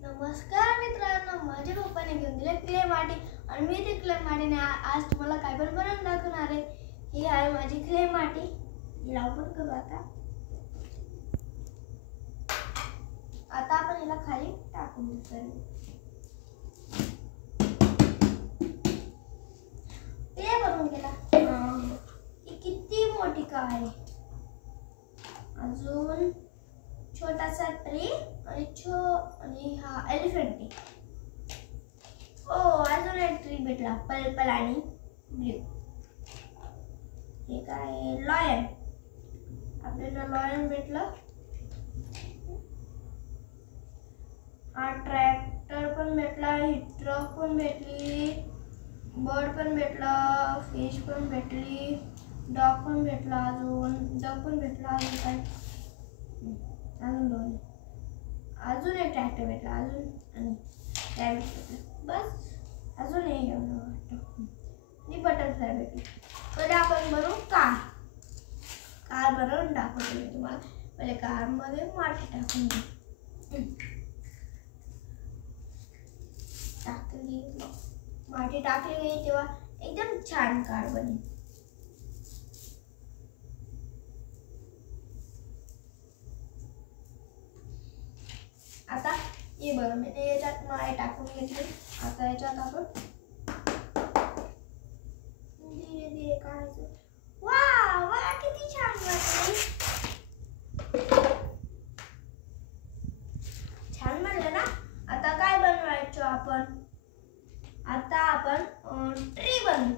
नमस्कार मित्रांनो, माझ्या पप्पाने घेऊन दिले क्ले माती आणि मी ती क्ले मातीने आज तुम्हाला काय पण बनवून दाखवणार आहे। ही आहे माझी क्ले माती। हिला ओपन करू आता आपण हिला खाली टाकून देऊ। क्ले बनवून गेला। ही किती मोठी का आहे। अजून छोटासा ट्री आणि हा एलिफंट आहे। अजून एक ट्री भेटला पर्पल आणि ब्ल्यू। हे काय लॉयन, आपल्याला लॉयन भेटलं। हा ट्रॅक्टर पण भेटला, ही ट्रक पण भेटली, बर्ड पण भेटला, फिश पण भेटली, डॉग पण भेटला, अजून डॉग पण भेटला। अजून काय, अजून दोन, अजून एक ट्रॅक्टर भेटला, अजून आणि रॅबिट भेटला। बस अजून एक घेऊन आणि बटरफ्लाय भेटली। पहिले आपण बनवू कार बनवून दाखवते मी तुम्हाला। पहिले कार मध्ये माती टाकून टाकली, माती टाकली गई तेव्हा एकदम छान कार बनी। आता ये बघा, मी ते याच्यात माती टाकून घेतली। आता याच्यात आपण धीरे धीरे काढायचं। वाव, वाह किती छान वाटलं। छान बनलं ना। आता काय बनवायचं आपण? आता आपण ट्री बनवू।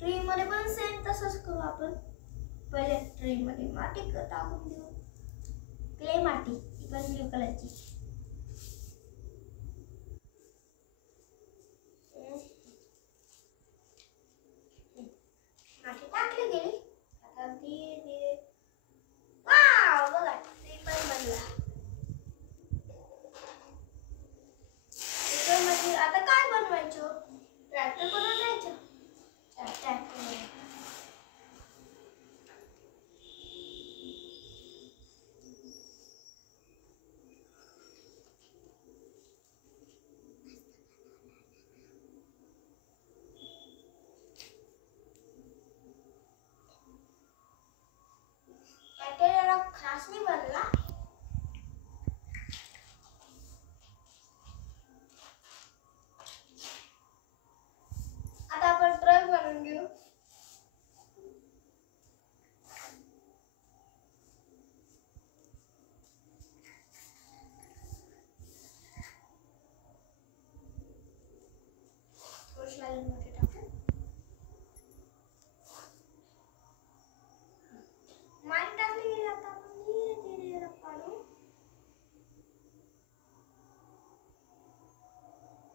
ट्री मध्ये पण सेम तसंच करू आपण। पहिले ट्री मध्ये माती टाकून देऊ, क्ले माती, ती पण ब्लू कलरची। माती टाकली गेली। आता धीरे धीरे, वाव बघा ट्री पण बनला। आता काय बनवायचं? ट्रॅक्टर बनवायचं। ट्रॅक्टर खास नाही बनला। आता आपण ट्रक बनवून घेऊ। मध्ये टाकू, माती टाकली गेली। आता आपण धीरे धीरे काढू।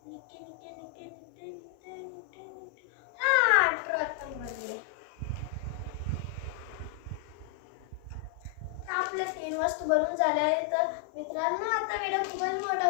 निके निके निके निके निके निके निके, हा ट्रक पण बनले। आपल्या 3 वस्तू बनवून झाल्या आहेत। तर मित्रांनो, आता व्हिडिओ खूपच मोठा